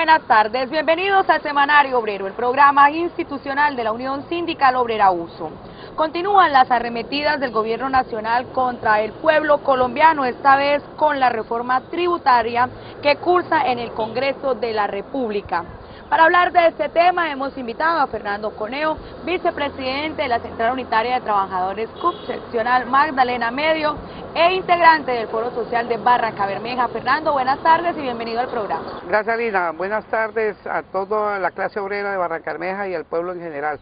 Buenas tardes, bienvenidos al Semanario Obrero, el programa institucional de la Unión Sindical Obrera USO. Continúan las arremetidas del gobierno nacional contra el pueblo colombiano, esta vez con la reforma tributaria que cursa en el Congreso de la República. Para hablar de este tema hemos invitado a Fernando Coneo, vicepresidente de la Central Unitaria de Trabajadores CUP, seccional Magdalena Medio, e integrante del Foro Social de Barrancabermeja. Fernando, buenas tardes y bienvenido al programa. Gracias, Lina. Buenas tardes a toda la clase obrera de Barrancabermeja y al pueblo en general.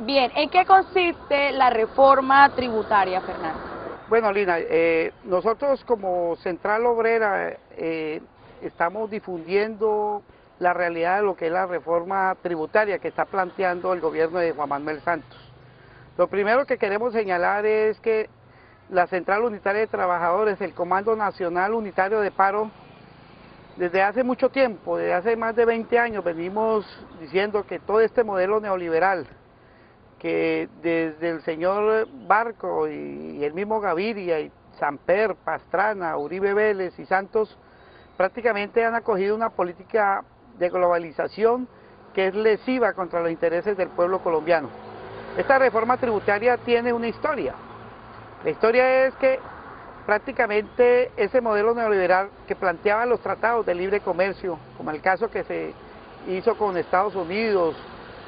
Bien, ¿en qué consiste la reforma tributaria, Fernando? Bueno, Lina, nosotros como Central Obrera estamos difundiendo la realidad de lo que es la reforma tributaria que está planteando el gobierno de Juan Manuel Santos. Lo primero que queremos señalar es que la Central Unitaria de Trabajadores, el Comando Nacional Unitario de Paro, desde hace mucho tiempo, desde hace más de 20 años, venimos diciendo que todo este modelo neoliberal, que desde el señor Barco y el mismo Gaviria y Samper, Pastrana, Uribe Vélez y Santos, prácticamente han acogido una política de globalización que es lesiva contra los intereses del pueblo colombiano. Esta reforma tributaria tiene una historia. La historia es que prácticamente ese modelo neoliberal que planteaba los tratados de libre comercio, como el caso que se hizo con Estados Unidos,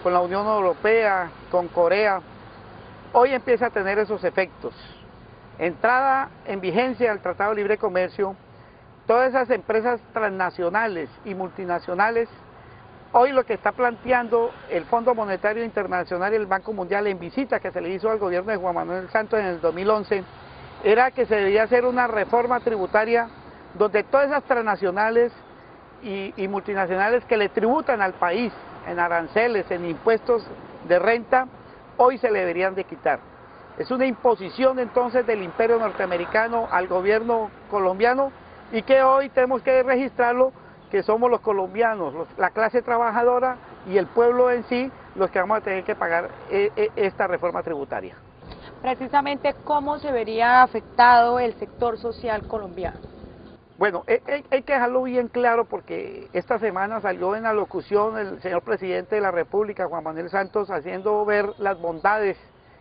con la Unión Europea, con Corea, hoy empieza a tener esos efectos. Entrada en vigencia del Tratado de Libre Comercio, todas esas empresas transnacionales y multinacionales, hoy lo que está planteando el Fondo Monetario Internacional y el Banco Mundial en visita que se le hizo al gobierno de Juan Manuel Santos en el 2011, era que se debía hacer una reforma tributaria donde todas esas transnacionales y multinacionales que le tributan al país en aranceles, en impuestos de renta, hoy se le deberían de quitar. Es una imposición entonces del imperio norteamericano al gobierno colombiano y que hoy tenemos que registrarlo, que somos los colombianos, la clase trabajadora y el pueblo en sí, los que vamos a tener que pagar esta reforma tributaria. Precisamente, ¿cómo se vería afectado el sector social colombiano? Bueno, hay que dejarlo bien claro porque esta semana salió en la locución el señor presidente de la República, Juan Manuel Santos, haciendo ver las bondades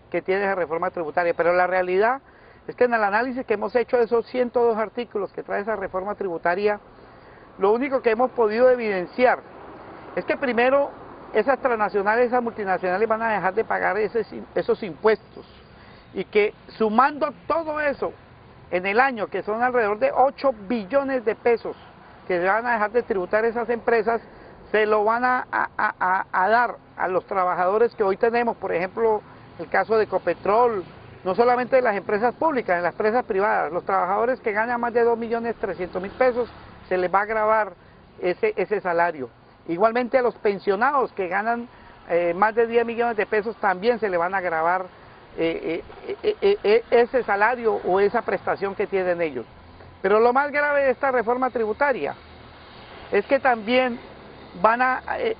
que tiene esa reforma tributaria, pero la realidad es que en el análisis que hemos hecho de esos 102 artículos que trae esa reforma tributaria, lo único que hemos podido evidenciar es que primero esas transnacionales, esas multinacionales van a dejar de pagar esos impuestos y que sumando todo eso en el año, que son alrededor de 8 billones de pesos que se van a dejar de tributar esas empresas, se lo van a dar a los trabajadores que hoy tenemos, por ejemplo, el caso de Ecopetrol, no solamente de las empresas públicas, en las empresas privadas, los trabajadores que ganan más de 2.300.000 pesos, se les va a gravar ese salario. Igualmente a los pensionados que ganan más de 10 millones de pesos también se le van a gravar ese salario o esa prestación que tienen ellos. Pero lo más grave de esta reforma tributaria es que también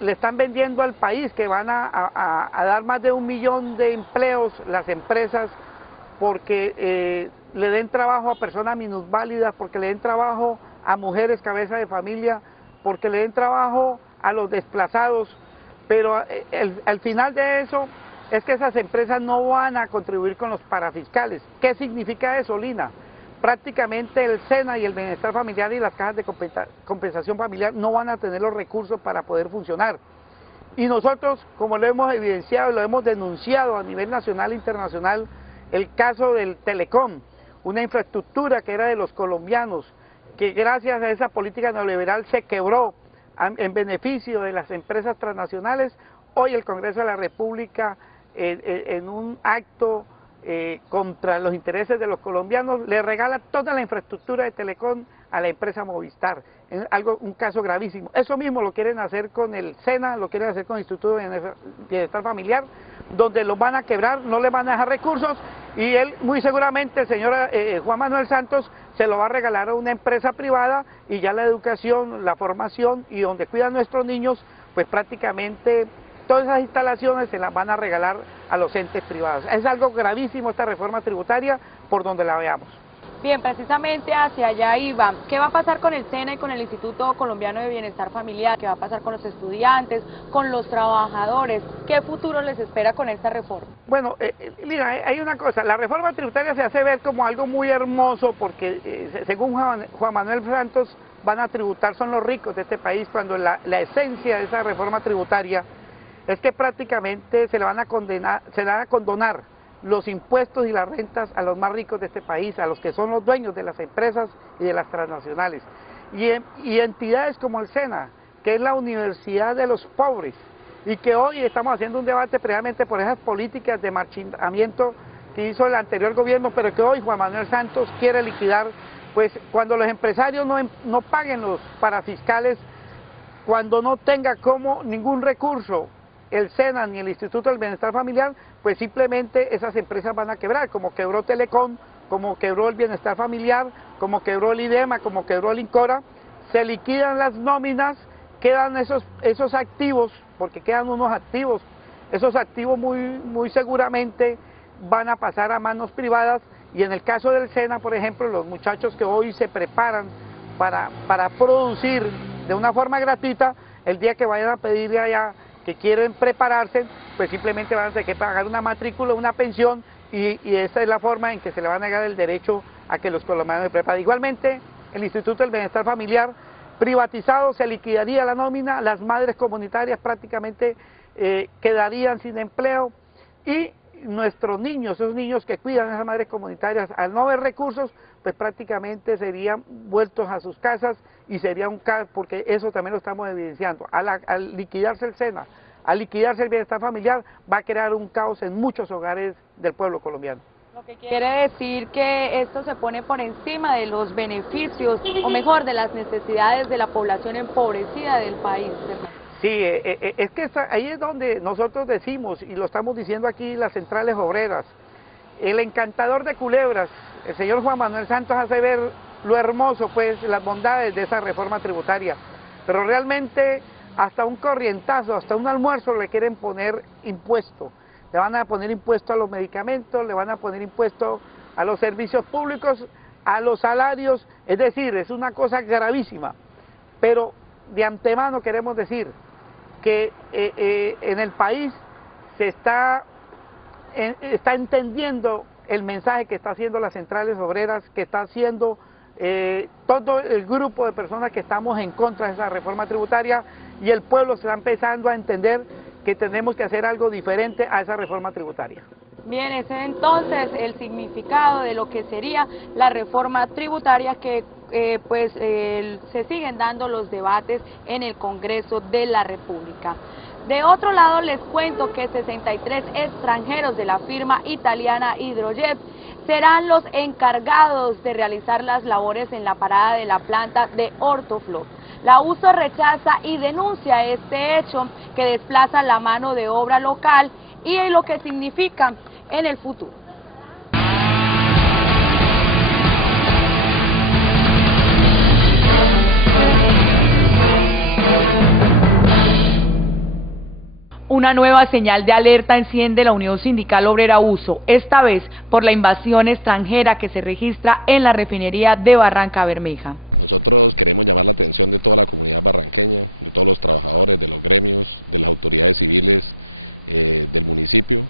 le están vendiendo al país que van a dar más de 1 millón de empleos las empresas porque le den trabajo a personas minusválidas, porque le den trabajo a mujeres cabeza de familia, porque le den trabajo a los desplazados, pero al final de eso es que esas empresas no van a contribuir con los parafiscales. ¿Qué significa eso, Lina? Prácticamente el SENA y el Bienestar Familiar y las cajas de compensación familiar no van a tener los recursos para poder funcionar. Y nosotros, como lo hemos evidenciado y lo hemos denunciado a nivel nacional e internacional, el caso del Telecom, una infraestructura que era de los colombianos, que gracias a esa política neoliberal se quebró en beneficio de las empresas transnacionales. Hoy el Congreso de la República, en un acto contra los intereses de los colombianos, le regala toda la infraestructura de Telecom a la empresa Movistar, un caso gravísimo. Eso mismo lo quieren hacer con el SENA, lo quieren hacer con el Instituto de Bienestar Familiar, donde los van a quebrar, no les van a dejar recursos, y él muy seguramente, el señor Juan Manuel Santos, se lo va a regalar a una empresa privada, y ya la educación, la formación y donde cuidan nuestros niños, pues prácticamente todas esas instalaciones se las van a regalar a los entes privados. Es algo gravísimo esta reforma tributaria por donde la veamos. Bien, precisamente hacia allá iba. ¿Qué va a pasar con el SENA y con el Instituto Colombiano de Bienestar Familiar? ¿Qué va a pasar con los estudiantes, con los trabajadores? ¿Qué futuro les espera con esta reforma? Bueno, mira, hay una cosa, la reforma tributaria se hace ver como algo muy hermoso porque según Juan Manuel Santos van a tributar son los ricos de este país, cuando la esencia de esa reforma tributaria es que prácticamente se le van a condonar los impuestos y las rentas a los más ricos de este país, a los que son los dueños de las empresas y de las transnacionales. Y entidades como el SENA, que es la universidad de los pobres, y que hoy estamos haciendo un debate precisamente por esas políticas de marchitamiento que hizo el anterior gobierno, pero que hoy Juan Manuel Santos quiere liquidar, pues cuando los empresarios no paguen los parafiscales, cuando no tenga como ningún recurso el SENA ni el Instituto del Bienestar Familiar, pues simplemente esas empresas van a quebrar, como quebró Telecom, como quebró el Bienestar Familiar, como quebró el IDEMA, como quebró el INCORA. Se liquidan las nóminas, quedan esos activos, porque quedan unos activos, esos activos muy seguramente van a pasar a manos privadas, y en el caso del SENA, por ejemplo, los muchachos que hoy se preparan para producir de una forma gratuita, el día que vayan a pedirle allá que quieren prepararse, pues simplemente van a tener que pagar una matrícula, una pensión, y esa es la forma en que se le va a negar el derecho a que los colombianos se preparen. Igualmente, el Instituto del Bienestar Familiar, privatizado, se liquidaría la nómina, las madres comunitarias prácticamente quedarían sin empleo, y nuestros niños, esos niños que cuidan a esas madres comunitarias, al no haber recursos, pues prácticamente serían vueltos a sus casas, y sería un caos, porque eso también lo estamos evidenciando. Al liquidarse el SENA, al liquidarse el bienestar familiar, va a crear un caos en muchos hogares del pueblo colombiano. Lo que quiere decir que esto se pone por encima de los beneficios, o mejor, de las necesidades de la población empobrecida del país, ¿verdad? Sí, es que ahí es donde nosotros decimos, y lo estamos diciendo aquí las centrales obreras, el encantador de culebras, el señor Juan Manuel Santos, hace ver lo hermoso, pues, las bondades de esa reforma tributaria, pero realmente hasta un corrientazo, hasta un almuerzo le quieren poner impuesto. Le van a poner impuesto a los medicamentos, le van a poner impuesto a los servicios públicos, a los salarios, es decir, es una cosa gravísima. Pero de antemano queremos decir que en el país se está entendiendo el mensaje que está haciendo las centrales obreras, que está haciendo todo el grupo de personas que estamos en contra de esa reforma tributaria, y el pueblo está empezando a entender que tenemos que hacer algo diferente a esa reforma tributaria. Bien, ese es entonces el significado de lo que sería la reforma tributaria que se siguen dando los debates en el Congreso de la República. De otro lado, les cuento que 63 extranjeros de la firma italiana Hydrojet serán los encargados de realizar las labores en la parada de la planta de Ortoflot. La USO rechaza y denuncia este hecho que desplaza la mano de obra local y lo que significa en el futuro. Una nueva señal de alerta enciende la Unión Sindical Obrera USO, esta vez por la invasión extranjera que se registra en la refinería de Barranca Bermeja. Nosotros queremos llamar la atención de toda la comunidad barranqueña, de todos los trabajadores, de los gremios, de las autoridades civiles del municipio,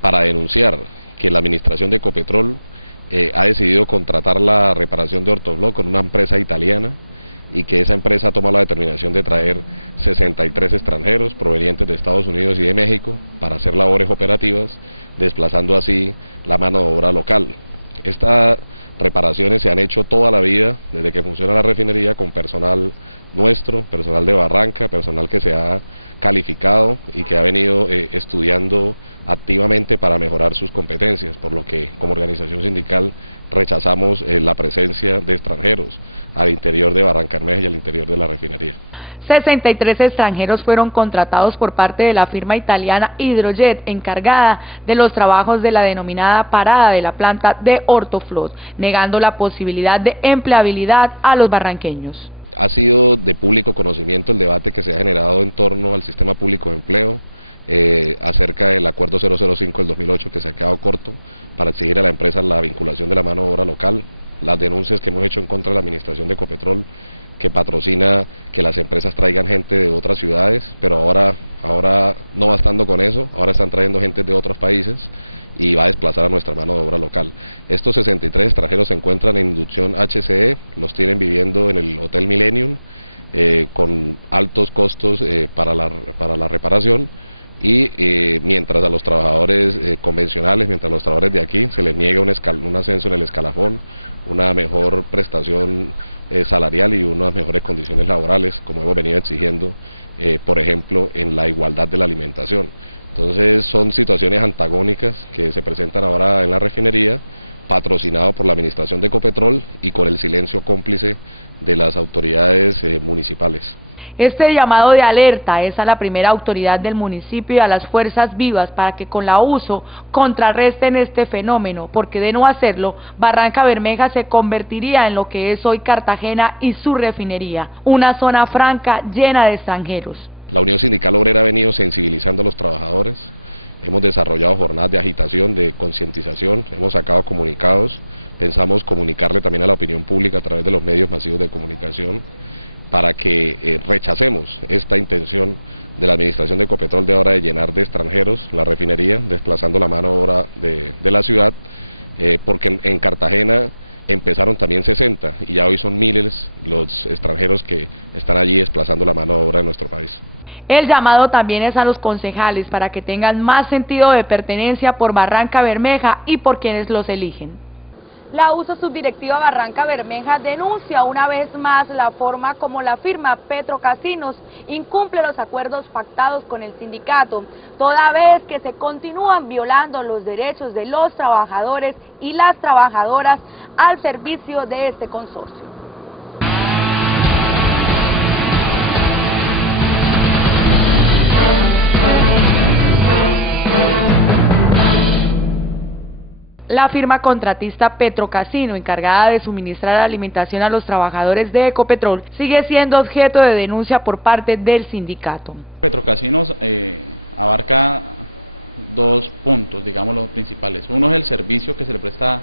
para denunciar que la administración de Ecopetrol ha decidido contratar la reparación de Ortoflot con una empresa italiana, y que esa empresa ha tomado la determinación de traer 63 extranjeros provenientes de Estados Unidos y de México para hacer labores operativas, desplazando así la mano de obra local. Estas reparaciones se han hecho toda la vida, desde que funciona la refinería, con personal nuestro, personal de Barranca, personal que se ha calificado y que ha venido estudiando activamente para mejorar sus competencias, por lo que como organización sindical rechazamos la presencia de extranjeros al interior de Barranca Bermeja y al interior de la refinería. 63 extranjeros fueron contratados por parte de la firma italiana Hydrojet, encargada de los trabajos de la denominada parada de la planta de Ortoflot, negando la posibilidad de empleabilidad a los barranqueños. Ha sido de público conocimiento el debate que se ha generado en torno al sistema público de empleo, acerca del acuerdo 005 del 2008, que se ha quedado corto para exigir a la empresa la vinculación de la mano de obra local. las denuncias que hemos hecho en contra de la administración de Ecopetrol, que patrocina que las empresas traigan gente de otras ciudades, pero ahora no bastando con eso, ahora están trayendo gente de otros países y va a desplazar a nuestra mano de obra local. Estos 63 extranjeros se encuentran en inducción HCE, los tienen viviendo en el Hotel Millennium, con altos costos para la reparación, y mientras a los trabajadores convencionales, mientras a los trabajadores de aquí se les niega un ascenso en el escalafón, una mejor prestación salarial y unas mejores condiciones laborales, como hemos venido exigiendo, por ejemplo, en la igualdad de la alimentación. Entonces son situaciones antagónicas que se presentan ahora en la refinería, patrocinado por la administración de Ecopetrol y con el silencio cómplice de las autoridades municipales. Este llamado de alerta es a la primera autoridad del municipio y a las fuerzas vivas para que con la USO contrarresten este fenómeno, porque de no hacerlo, Barranca Bermeja se convertiría en lo que es hoy Cartagena y su refinería, una zona franca llena de extranjeros. La Unión Sindical Obrera ha venido sensibilizando a los trabajadores, hemos desarrollado jornadas de agitación, de concientización, hemos sacado comunicados, pensamos comunicarle también a la opinión pública a través de los medios masivos de comunicación, para que rechacemos esta intención de la administración de Ecopetrol de ahora de llenar de extranjeros la refinería, desplazando la mano de obra de la ciudad, porque en Cartagena empezaron también 60 y ya hoy son miles los extranjeros que están allí desplazando la mano de obra de nuestro país. El llamado también es a los concejales para que tengan más sentido de pertenencia por Barranca Bermeja y por quienes los eligen. La USO Subdirectiva Barranca Bermeja denuncia una vez más la forma como la firma Petrocasinos incumple los acuerdos pactados con el sindicato, toda vez que se continúan violando los derechos de los trabajadores y las trabajadoras al servicio de este consorcio. La firma contratista Petrocasino, encargada de suministrar alimentación a los trabajadores de Ecopetrol, sigue siendo objeto de denuncia por parte del sindicato. Petrocasinos abarca dos puntos, digamos, los principales. Uno es el servicio que se le presta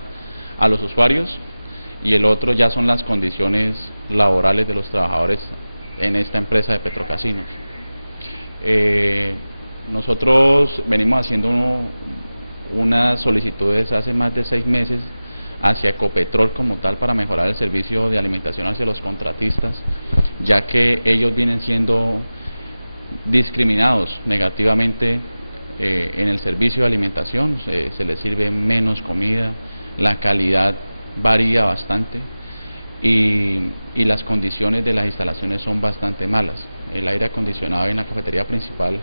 a los usuarios y el otro ya son las condiciones laborales de los trabajadores en esta empresa de Petrocasinos. Nosotros venimos haciendo unas solicitudes hace más de 6 meses hacia Ecopetrol como tal para mejorar el servicio de alimentación hacia los contratistas, ya que ellos vienen siendo discriminados negativamente en el servicio de alimentación, se les sirve menos comida, la calidad varía bastante y las condiciones de las instalaciones son bastante malas. El aire acondicionado en la cafetería principal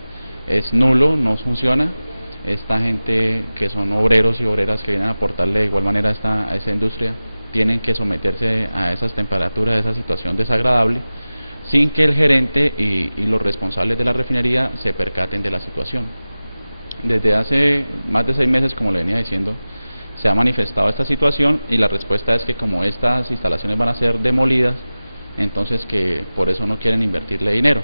es nulo, no funciona. Esta gente que son obreros y obreras que vienen a aportarle de igual manera a esa industria tienen que someterse a esas temperaturas, a esa situación desagradable, sin que el gerente y los responsables de la refinería se percaten de la situación. Desde hace más de 6 meses, como le venía diciendo, se ha manifestado esta situación y la respuesta es que como estas instalaciones van a ser demolidas, entonces que por eso no quieren invertirle dinero.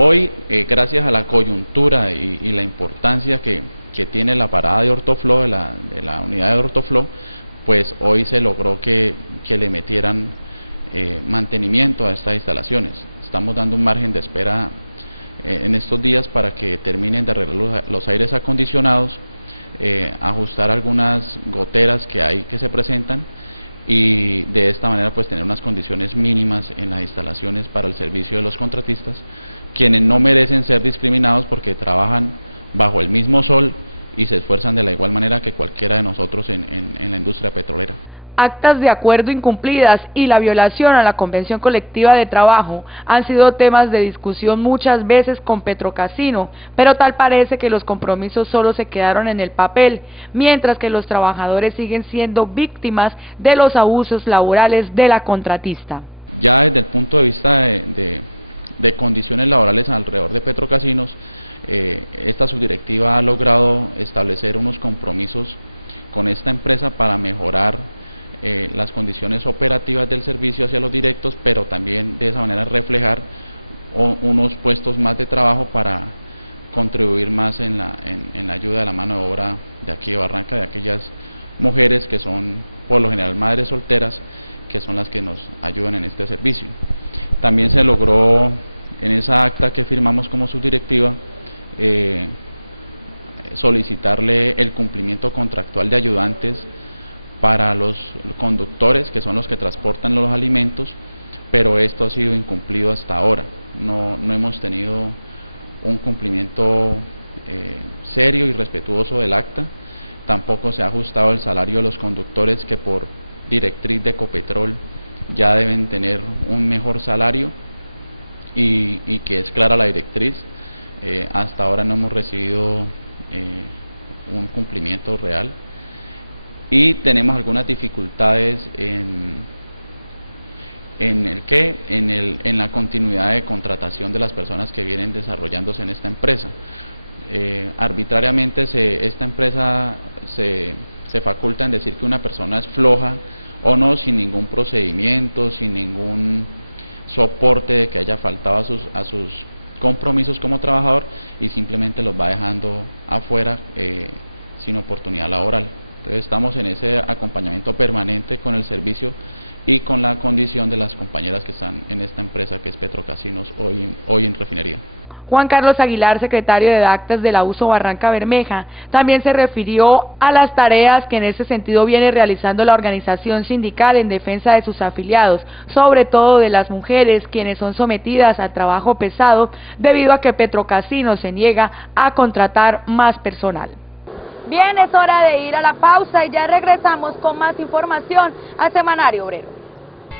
Hoy, gracias a la coyuntura y la importancia que tiene la parada de Ortofló, de la unidad de Ortofló, pues hoy se logró que le metieran mantenimiento a estas instalaciones. Estamos dando un margen de espera en estos días para que terminen de arreglar los aires acondicionados, ajustar algunas goteras que se presentan y de esta manera pues tener unas condiciones mínimas en las instalaciones para el servicio de los contratistas, quienes no merecen ser discriminados porque trabajan bajo el mismo sol y se esfuerzan de la igual manera que cualquiera de nosotros en la industria petrolera. Actas de acuerdo incumplidas y la violación a la Convención Colectiva de Trabajo han sido temas de discusión muchas veces con Petrocasino, pero tal parece que los compromisos solo se quedaron en el papel, mientras que los trabajadores siguen siendo víctimas de los abusos laborales de la contratista. Ya desde el punto de vista de condiciones laborales alrededor de Petrocasinos, esta subdirectiva ha logrado establecer unos compromisos con esta empresa para mejorar las condiciones operativas del servicio hacia los directos, pero también de esa manera reflejar unos puestos más de trabajo para contribuir más en la ayuda de la mano de obra de aquí de Barranca, de aquellas mujeres que son por lo general madres solteras, que son las que nos ayudan en este servicio. También se logró en esa acta que firmamos como subdirectiva solicitarle el cumplimiento contractual de ayudantes para los conductores, que son los que transportan los alimentos, pero esto ha sido incumplido hasta ahora. No hemos tenido un cumplimiento serio y respetuoso del acta. Tampoco se ha ajustado el salario de los conductores, que por directriz de Ecopetrol ya deben tener un mejor salario y que es clara la directriz. Hasta ahora no hemos recibido un cumplimiento real y tenemos algunas dificultades en la continuidad de contratación de las personas que vienen desarrollándose en esta empresa. Arbitrariamente esta empresa se faculta en decir que una persona es floja o no, sin ningún procedimiento, sin ningún soporte de que haya faltado a sus compromisos como trabajador, y simplemente los va dejando afuera sin oportunidad laboral. Entonces estamos en ese acompañamiento permanente con el servicio y con la condición de las compañeras que están en esta empresa que es Petrocasinos, hoy en refinería. Juan Carlos Aguilar, secretario de Actas de la USO Barranca Bermeja, también se refirió a las tareas que en ese sentido viene realizando la organización sindical en defensa de sus afiliados, sobre todo de las mujeres, quienes son sometidas a trabajo pesado debido a que Petrocasinos se niega a contratar más personal. Bien, es hora de ir a la pausa y ya regresamos con más información al Semanario Obrero.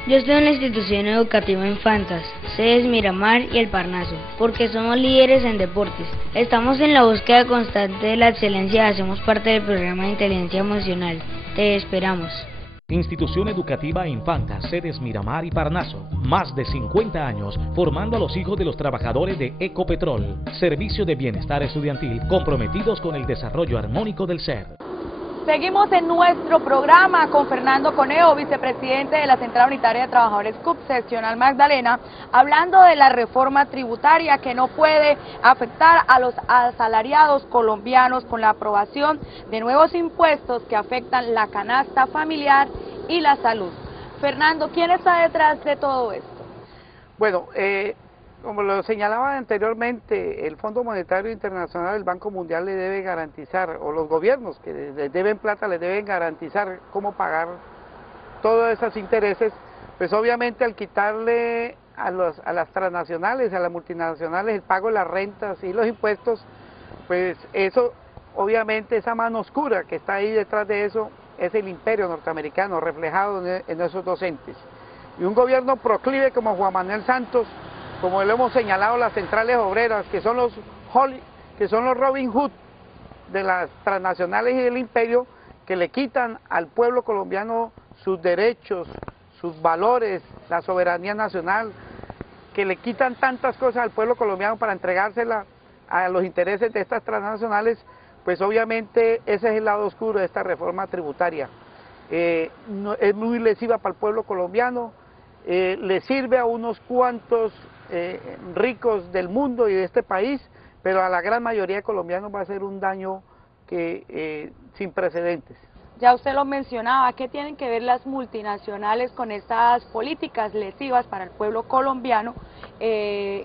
Yo estoy en la institución educativa Infantas, sedes Miramar y El Parnaso, porque somos líderes en deportes. Estamos en la búsqueda constante de la excelencia y hacemos parte del programa de inteligencia emocional. Te esperamos. Institución Educativa Infantas, sedes Miramar y Parnaso. Más de 50 años formando a los hijos de los trabajadores de Ecopetrol. Servicio de bienestar estudiantil comprometidos con el desarrollo armónico del ser. Seguimos en nuestro programa con Fernando Coneo, vicepresidente de la Central Unitaria de Trabajadores CUP Seccional Magdalena, hablando de la reforma tributaria que no puede afectar a los asalariados colombianos con la aprobación de nuevos impuestos que afectan la canasta familiar y la salud. Fernando, ¿quién está detrás de todo esto? Bueno, como lo señalaba anteriormente, el Fondo Monetario Internacional, el Banco Mundial le debe garantizar, o los gobiernos que les deben plata, les deben garantizar cómo pagar todos esos intereses, pues obviamente al quitarle a las transnacionales, a las multinacionales el pago de las rentas y los impuestos, pues eso, obviamente esa mano oscura que está ahí detrás de eso es el imperio norteamericano reflejado en esos docentes. Y un gobierno proclive como Juan Manuel Santos, como lo hemos señalado las centrales obreras, que son los Robin Hood de las transnacionales y del imperio, que le quitan al pueblo colombiano sus derechos, sus valores, la soberanía nacional, que le quitan tantas cosas al pueblo colombiano para entregársela a los intereses de estas transnacionales, pues obviamente ese es el lado oscuro de esta reforma tributaria. Es muy lesiva para el pueblo colombiano, le sirve a unos cuantos ricos del mundo y de este país, pero a la gran mayoría de colombianos va a ser un daño sin precedentes. Ya usted lo mencionaba, ¿qué tienen que ver las multinacionales con estas políticas lesivas para el pueblo colombiano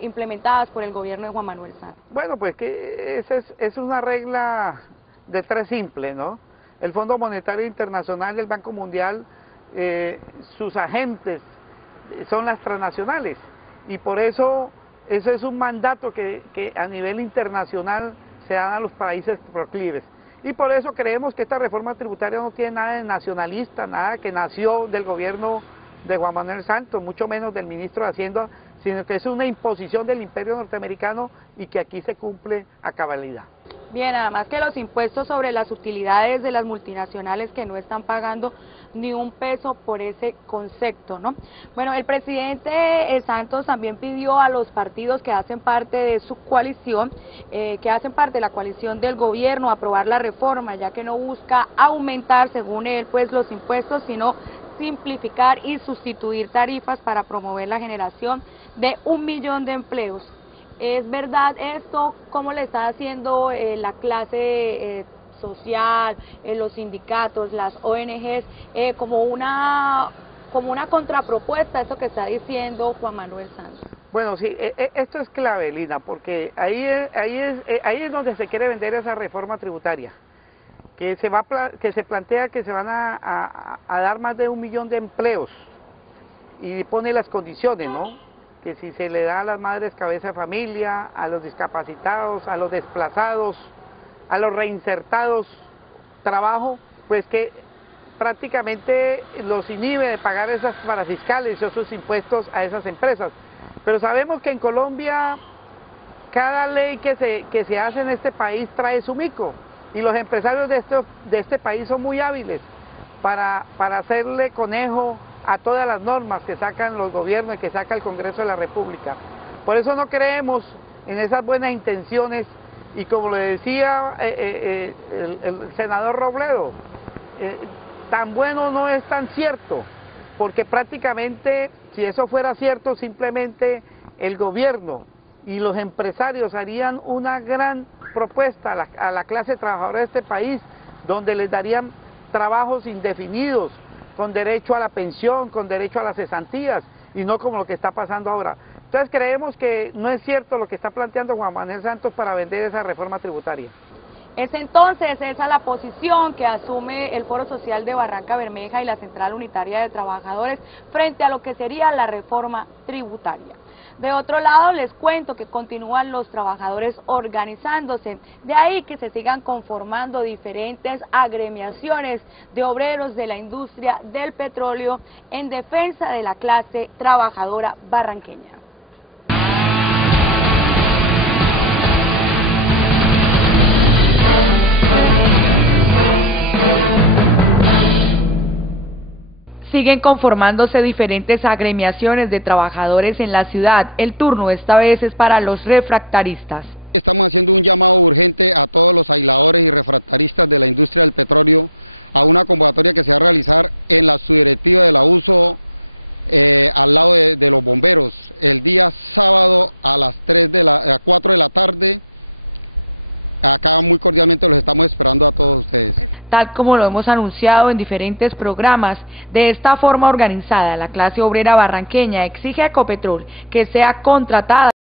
implementadas por el gobierno de Juan Manuel Santos? Bueno, pues que esa es una regla de tres simple, ¿no? El Fondo Monetario Internacional y el Banco Mundial, sus agentes son las transnacionales, y por eso ese es un mandato que a nivel internacional se dan a los países proclives. Y por eso creemos que esta reforma tributaria no tiene nada de nacionalista, nada que nació del gobierno de Juan Manuel Santos, mucho menos del ministro de Hacienda, sino que es una imposición del imperio norteamericano y que aquí se cumple a cabalidad. Bien, además que los impuestos sobre las utilidades de las multinacionales que no están pagando ni un peso por ese concepto, ¿no? Bueno, el presidente Santos también pidió a los partidos que hacen parte de su coalición, que hacen parte de la coalición del gobierno, aprobar la reforma, ya que no busca aumentar, según él, pues los impuestos, sino simplificar y sustituir tarifas para promover la generación de 1 millón de empleos. ¿Es verdad esto? ¿Cómo le está haciendo la clase social, los sindicatos, las ONGs, como una contrapropuesta a eso que está diciendo Juan Manuel Santos? Bueno, sí, esto es clave, Lina, porque ahí es donde se quiere vender esa reforma tributaria, que se plantea que se van a dar más de 1 millón de empleos, y pone las condiciones, ¿no? Que si se le da a las madres cabeza de familia, a los discapacitados, a los desplazados, a los reinsertados trabajo, pues que prácticamente los inhibe de pagar esas parafiscales y esos impuestos a esas empresas. Pero sabemos que en Colombia cada ley que se hace en este país trae su mico, y los empresarios de este país son muy hábiles para hacerle conejo a todas las normas que sacan los gobiernos y que saca el Congreso de la República. Por eso no creemos en esas buenas intenciones, y como le decía el senador Robledo, tan bueno no es tan cierto, porque prácticamente si eso fuera cierto, simplemente el gobierno y los empresarios harían una gran propuesta a la clase trabajadora de este país, donde les darían trabajos indefinidos, con derecho a la pensión, con derecho a las cesantías, y no como lo que está pasando ahora. Entonces creemos que no es cierto lo que está planteando Juan Manuel Santos para vender esa reforma tributaria. Es entonces esa la posición que asume el Foro Social de Barranca Bermeja y la Central Unitaria de Trabajadores frente a lo que sería la reforma tributaria. De otro lado, les cuento que continúan los trabajadores organizándose, de ahí que se sigan conformando diferentes agremiaciones de obreros de la industria del petróleo en defensa de la clase trabajadora barranqueña. Siguen conformándose diferentes agremiaciones de trabajadores en la ciudad. El turno esta vez es para los refractaristas. Estamos haciendo un llamado urgente a todos los aisladores y refractaristas de la industria del petróleo a una convocatoria que se va a realizar en la subdirectiva de la USO, al lado de los bomberos, el día sábado a las 4 de la tarde. Acá muy cordialmente los estamos esperando a todos ustedes. Tal como lo hemos anunciado en diferentes programas, de esta forma organizada, la clase obrera barranqueña exige a Ecopetrol que sea contratada